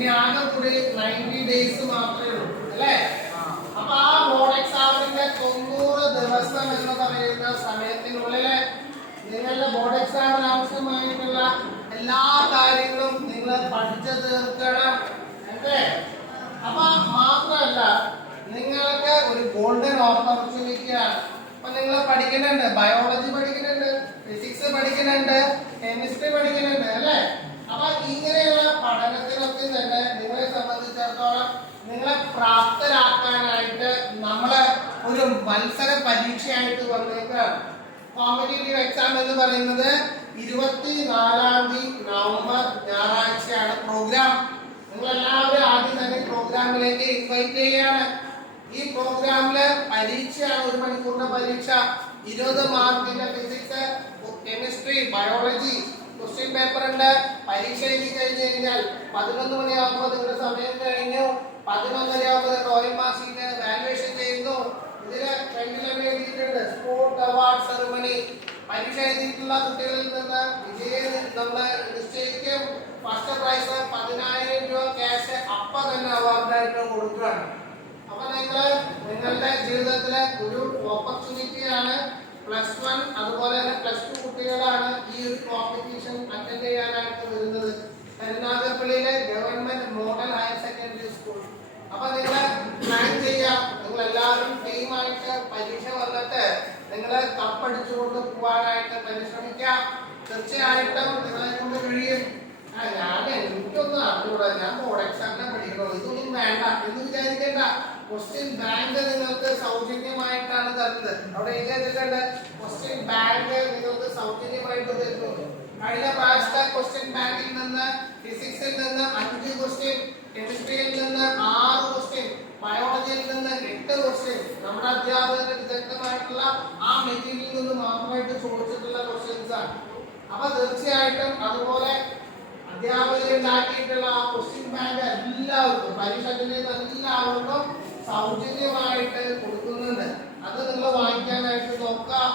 ഇനി ആകെ കൂടി 90 ഡേയ്സ് മാത്രമേ ഉള്ളൂ അല്ലേ? അപ്പൊ ആ ബോർഡ് എക്സാമിന്റെ 90 ദിവസം എന്ന് പറയുന്ന സമയത്തിനുള്ളിൽ നിങ്ങളുടെ ബോർഡ് എക്സാമിന് ആവശ്യമായിട്ടുള്ള എല്ലാ കാര്യങ്ങളും നിങ്ങൾ പഠിച്ചു തീർക്കണം അല്ലേ? അപ്പൊ മാത്രമല്ല നിങ്ങൾക്ക് ഒരു ഗോൾഡൻ ഓപ്പർച്യൂണിറ്റിയാണ്. അപ്പൊ നിങ്ങൾ പഠിക്കുന്നുണ്ട്, ബയോളജി പഠിക്കുന്നുണ്ട്, ഫിസിക്സ് പഠിക്കുന്നുണ്ട്, കെമിസ്ട്രി പഠിക്കുന്നുണ്ട് അല്ലേ? അപ്പൊ ഇങ്ങനെയുള്ള പഠനത്തിനൊക്കെ തന്നെ നിങ്ങളെ സംബന്ധിച്ചിടത്തോളം നിങ്ങളെ പ്രാപ്തരാക്കാനായിട്ട് നമ്മള് ഒരു മത്സര പരീക്ഷയായിട്ട് വന്നേക്കാണ്. കോമ്പറ്റേറ്റീവ് എക്സാം എന്ന് പറയുന്നത് 24 തീയതി നവംബർ ഞായറാഴ്ചയാണ് പ്രോഗ്രാം. നിങ്ങൾ എല്ലാവരും ആദ്യം തന്നെ പ്രോഗ്രാമിലേക്ക് ഇൻവൈറ്റ് ചെയ്യാണ്. ഈ പ്രോഗ്രാമില് പരീക്ഷയാണ്, 1 മണിക്കൂറിന്റെ പരീക്ഷ. 20 മാർക്കിന്റെ physics, chemistry, biology question paper ഉണ്ട്. പരീക്ഷ എഴുതി കഴിഞ്ഞു കഴിഞ്ഞാൽ 11 മണിയാകുമ്പോൾ നിങ്ങളുടെ സമയം കഴിഞ്ഞു. 11:30 ആകുമ്പോൾ ഡ്രോയിങ് മാർക്ക് ഷീറ്റ് വാല്യുവേഷൻ ചെയ്യുന്നു. ഇതില് ഫ്രണ്ടിലൊക്കെ എഴുതിയിട്ടുണ്ട് സ്പോർട്ട് അവാർഡ് സെറിമണി. പരീക്ഷ എഴുതിയിട്ടുള്ള കുട്ടികളിൽ നിന്ന് വിജയം നമ്മൾ നിശ്ചയിക്കും. ഫസ്റ്റ് പ്രൈസ് 10,000 രൂപ ക്യാഷ് അപ്പം തന്നെ അവാർഡായിട്ട് കൊടുക്കുകയാണ്. അപ്പൊ നിങ്ങളുടെ ജീവിതത്തിലെ ഒരു ഓപ്പർച്യൂണിറ്റിയാണ്. +1 അതുപോലെ തന്നെ +2 കുട്ടികളാണ് ഈ ഒരു കോമ്പറ്റീഷൻ അറ്റൻഡ് ചെയ്യാനായിട്ട് വരുന്നത്. കരുനാഗപ്പള്ളിയിലെ government model higher secondary school. അപ്പൊ നിങ്ങൾ പ്ലാൻ ചെയ്യാം, നിങ്ങൾ എല്ലാവരും ടീമായിട്ട് പരീക്ഷ വന്നിട്ട് നിങ്ങൾ കപ്പടിച്ചുകൊണ്ട് പോകാനായിട്ട് പരിശ്രമിക്കാം. തീർച്ചയായിട്ടും നിങ്ങളെ കൊണ്ട് കഴിയും. എനിക്കൊന്നും അറിഞ്ഞൂടാ, ഞാൻ ബോർഡ് എക്സാമിനെ പഠിക്കണോ, ഇതൊന്നും വേണ്ട എന്ന് വിചാരിക്കേണ്ട. ക്വസ്റ്റ്യൻ ബാങ്ക് നിങ്ങൾക്ക് സൗജന്യമായിട്ടാണ് തരുന്നത്. അവിടെ എഴുതിയിട്ടുണ്ട് ക്വസ്റ്റ്യൻ ബാങ്ക് നിങ്ങൾക്ക് സൗജന്യമായിട്ട് തരുന്നു. കഴിഞ്ഞ പ്രാവശ്യത്തെ ക്വസ്റ്റ്യൻ ബാങ്കിൽ നിന്ന് ഫിസിക്സിൽ നിന്ന് 5 ക്വസ്റ്റ്യൻ, കെമിസ്ട്രിയിൽ നിന്ന് 6 ക്വസ്റ്റ്യൻ, ബയോളജിയിൽ നിന്ന് 8 ക്വസ്റ്റ്യൻ നമ്മുടെ അധ്യാപകരുടെ വിദഗ്ധമായിട്ടുള്ള ആ മെറ്റീരിയലിൽ നിന്ന് മാത്രമായിട്ട് ചോദിച്ചിട്ടുള്ള ക്വസ്റ്റ്യൻസ് ആണ്. അപ്പൊ തീർച്ചയായിട്ടും അതുപോലെ അധ്യാപകർ ഉണ്ടാക്കിയിട്ടുള്ള ആ ക്വസ്റ്റ്യൻ ബാങ്ക് എല്ലാവർക്കും പരീക്ഷ എല്ലാവർക്കും സൗജന്യമായിട്ട് കൊടുക്കുന്നുണ്ട്. അത് നിങ്ങൾ വാങ്ങിക്കാനായിട്ട് നോക്കാം.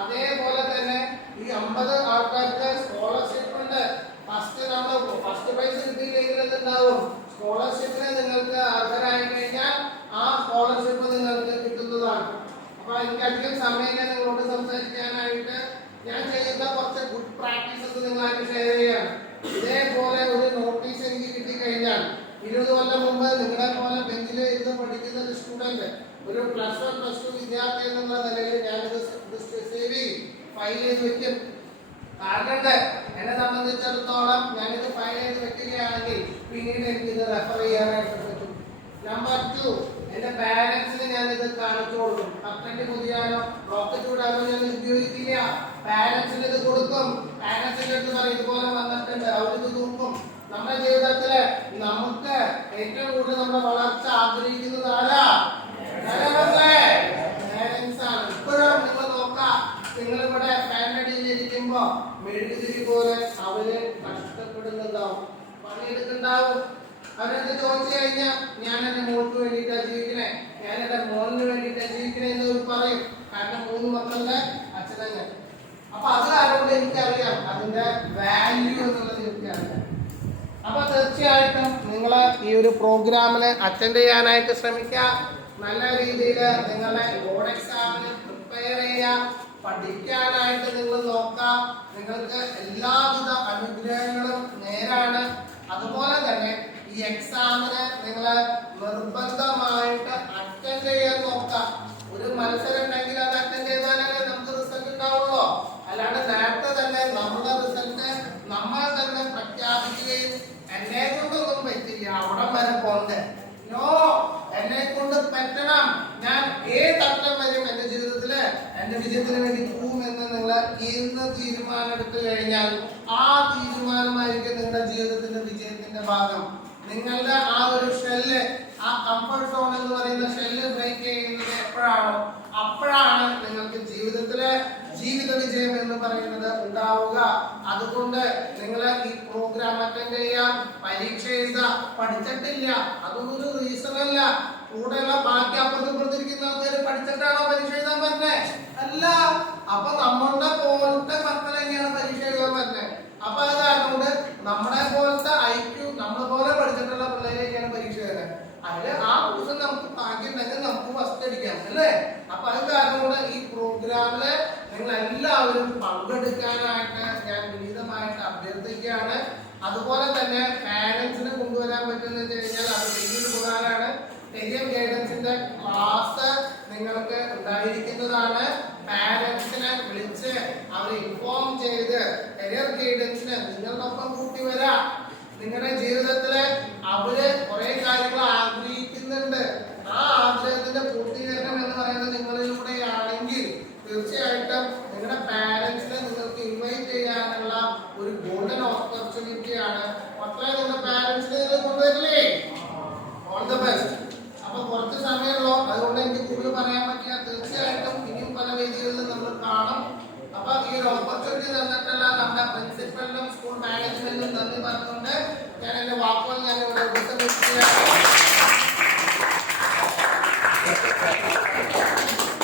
അതേപോലെ തന്നെ ഈ 50 ആൾക്കാർക്ക് സ്കോളർഷിപ്പ് ഉണ്ട്. ഫസ്റ്റ് പ്രൈസ് കിട്ടിയില്ലെങ്കിൽ ഉണ്ടാവും. സ്കോളർഷിപ്പിന് നിങ്ങൾക്ക് അർഹരായി കഴിഞ്ഞാൽ ആ സ്കോളർഷിപ്പ് നിങ്ങൾക്ക് കിട്ടുന്നതാണ്. അപ്പൊ എനിക്കധികം സമയം നിങ്ങളോട് സംസാരിക്കാനായിട്ട് ഞാൻ ചെയ്യുന്ന കുറച്ച് ഗുഡ് പ്രാക്ടീസസ് നിങ്ങളായിട്ട് ഷെയർ ചെയ്യാണ്. ഇതേപോലെ ഒരു നോട്ടീസ് എനിക്ക് കിട്ടിക്കഴിഞ്ഞാൽ 20 കൊല്ലം മുമ്പ് നിങ്ങളെ പോലെ ബെഞ്ചിൽ ഇരുന്ന് പഠിക്കുന്ന ഒരു സ്റ്റുഡന്റ്, ഒരു +1 +2 വിദ്യാർത്ഥി എന്നുള്ള നിലയിൽ ഞാനിത് സേവ് ചെയ്യും, ഫയൽ ചെയ്ത് വെക്കും. കാരണം എന്നെ സംബന്ധിച്ചിടത്തോളം ഞാനിത് ഫയൽ ചെയ്ത് വെക്കുകയാണെങ്കിൽ പിന്നീട് എനിക്കിത് റെഫർ ചെയ്യാനായിട്ട് പറ്റും. നമ്പർ 2, എന്റെ പാരന്റ്സിന് ഞാനിത് കാണിച്ചു കൊടുക്കും. കട്ടന്റ് പുതിയാനോ റോക്കറ്റ് ചൂടാനോ ഞാൻ ഉപയോഗിക്കില്ല. പാരന്റ്സിന് ഇത് കൊടുക്കും. പാരന്റ്സിന്റെ അടുത്ത് പറയും ഇതുപോലെ വന്നിട്ടുണ്ട്, അവരിത് നോക്കും. നമ്മുടെ ജീവിതത്തില് നമുക്ക് ഏറ്റവും കൂടുതൽ നമ്മുടെ വളർച്ച ആഗ്രഹിക്കുന്നത് ആരാ? പാരന്റ്സ് ആണ്. ഇപ്പോഴും നിങ്ങൾ നോക്കാം, നിങ്ങളിവിടെ ഫാമിലിയിൽ ഇരിക്കുമ്പോ മെഴുകുതിരി പോലെ അവര് കഷ്ടപ്പെടുന്നുണ്ടാവും, പണിയെടുക്കുന്നുണ്ടാവും. അവരെന്ത് ചോദിച്ചു കഴിഞ്ഞാൽ ഞാൻ എന്റെ മോൾക്ക് വേണ്ടിയിട്ടാണ് ജീവിക്കണേ, ഞാൻ എന്റെ മോളിന് വേണ്ടിയിട്ടാണ് ജീവിക്കണേ എന്ന് പറയും. കാരണം 3 മക്കളുടെ അച്ഛനങ്ങൾ. അപ്പൊ അത് കാരണം എനിക്കറിയാം അതിന്റെ വാല്യൂ എന്നുള്ളത് എനിക്കറിയാം. അപ്പൊ തീർച്ചയായിട്ടും നിങ്ങൾ ഈ ഒരു പ്രോഗ്രാമിന് അറ്റൻഡ് ചെയ്യാനായിട്ട് ശ്രമിക്കുക. നല്ല രീതിയിൽ നിങ്ങളെ ബോർഡ് എക്സാമിന് പ്രിപ്പയർ ചെയ്യാം. പഠിക്കാനായിട്ട് നിങ്ങൾ നോക്കാം. നിങ്ങൾക്ക് എല്ലാവിധ അനുഗ്രഹങ്ങളും നേരാണ്. അതുപോലെ തന്നെ ഈ എക്സാമിന് നിങ്ങൾ നിർബന്ധമായിട്ട് അറ്റൻഡ് ചെയ്യാൻ നോക്കാം. ഒരു മത്സരം ഉണ്ടെങ്കിൽ അത് അറ്റൻഡ് ചെയ്താലേ നമുക്ക് റിസൾട്ട് ഉണ്ടാവുള്ളൂ. അല്ലാണ്ട് നേരത്തെ തന്നെ നമ്മുടെ റിസൾട്ട് നമ്മൾ തന്നെ പ്രഖ്യാപിക്കുകയും എന്നെ കൊണ്ടൊന്നും പറ്റില്ല അവിടം വരെ പോണ്ടേ, നോ, എന്നെ കൊണ്ട് പറ്റണം, ഞാൻ ഏതറ്റം വരും എന്റെ ജീവിതത്തില് എന്റെ വിജയത്തിന് വേണ്ടി പോകുമെന്ന് നിങ്ങൾ ഇന്ന് തീരുമാനം എടുത്തു കഴിഞ്ഞാൽ ആ തീരുമാനമായിരിക്കും നിങ്ങളുടെ ജീവിതത്തിന്റെ വിജയത്തിന്റെ ഭാഗം. നിങ്ങളുടെ ആ ഒരു ഷെല്ല്, ആ കംഫർട്ട് സോൺ എന്ന് പറയുന്ന ഷെല്ല് ബ്രേക്ക് ചെയ്യുന്നത് എപ്പോഴാണോ അപ്പോഴാണ് നിങ്ങൾക്ക് ജീവിതത്തിലെ ജീവിത വിജയം എന്ന് പറയുന്നത് ഉണ്ടാവുക. അതുകൊണ്ട് നിങ്ങൾ ഈ പ്രോഗ്രാം അറ്റൻഡ് ചെയ്യാം, പരീക്ഷ എഴുതാം. പഠിച്ചിട്ടില്ല അതൊന്നും ഒരു റീസൺ അല്ല. കൂടെയുള്ള ബാക്കി അപ്പുറത്തിരിക്കുന്ന ആൾക്കാർ പഠിച്ചിട്ടാണോ പരീക്ഷ എഴുതാൻ പറ്റേ? അല്ല. അപ്പൊ നമ്മളുടെ പോലത്തെ മക്കൾ തന്നെയാണ് പരീക്ഷ എഴുതാൻ പറ്റേ. അപ്പൊ അത് കാരണം നമ്മുടെ പോലത്തെ IQ, നമ്മളെ പോലെ പഠിച്ചിട്ടുള്ള പങ്കെടുക്കാനായിട്ട് ഞാൻ വിനീതമായിട്ട് അഭ്യർത്ഥിക്കുകയാണ്. അതുപോലെ തന്നെ പാരന്റ്സിനെ കൊണ്ടുവരാൻ പറ്റുന്ന കഴിഞ്ഞാൽ അത് വലിയൊരു ഉപകാരമാണ്. കരിയർ ഗൈഡൻസിന്റെ ക്ലാസ് നിങ്ങൾക്ക് ഉണ്ടായിരിക്കുന്നതാണ്. പാരന്റ്സിനെ വിളിച്ച് അവരെ ഇൻഫോം ചെയ്ത് കരിയർ ഗൈഡൻസിനെ നിങ്ങളുടെ ഒപ്പം കൂട്ടി വരാം. നിങ്ങളുടെ ജീവിതത്തില് അവര് കുറെ കാര്യങ്ങൾ ആഗ്രഹിക്കുന്നുണ്ട്. ആ ആഗ്രഹത്തിന്റെ പൂർത്തീകരണം എന്ന് പറയുന്നത് നിങ്ങളിലൂടെയാണെങ്കിൽ തീർച്ചയായിട്ടും നിങ്ങളുടെ പാരന്റ്സിനെ നിങ്ങൾക്ക് ഇൻവൈറ്റ് ചെയ്യാനുള്ള ഒരു ഗോൾഡൻ ഓപ്പർച്യൂണിറ്റിയാണ്. മക്കളെ നിങ്ങളുടെ പാരന്റ്സിനെ നിങ്ങൾ കൊണ്ടുവരില്ലേ? All the best. അപ്പൊ കുറച്ച് സമയമുള്ളൂ, അതുകൊണ്ട് എനിക്ക് കൂടുതൽ പറയാൻ പറ്റില്ല. തീർച്ചയായിട്ടും ഇനിയും പല വേദികളിലും നമ്മൾ കാണും. അപ്പൊ ഈ ഒരു ഓപ്പർച്യൂണിറ്റി തന്നിട്ടുള്ള നമ്മുടെ പ്രിൻസിപ്പലിനും സ്കൂൾ മാനേജ്മെന്റിനും നന്ദി പറഞ്ഞുകൊണ്ട് ഞാൻ എന്റെ വാക്കുകൾ ഞാൻ ഇവിടെ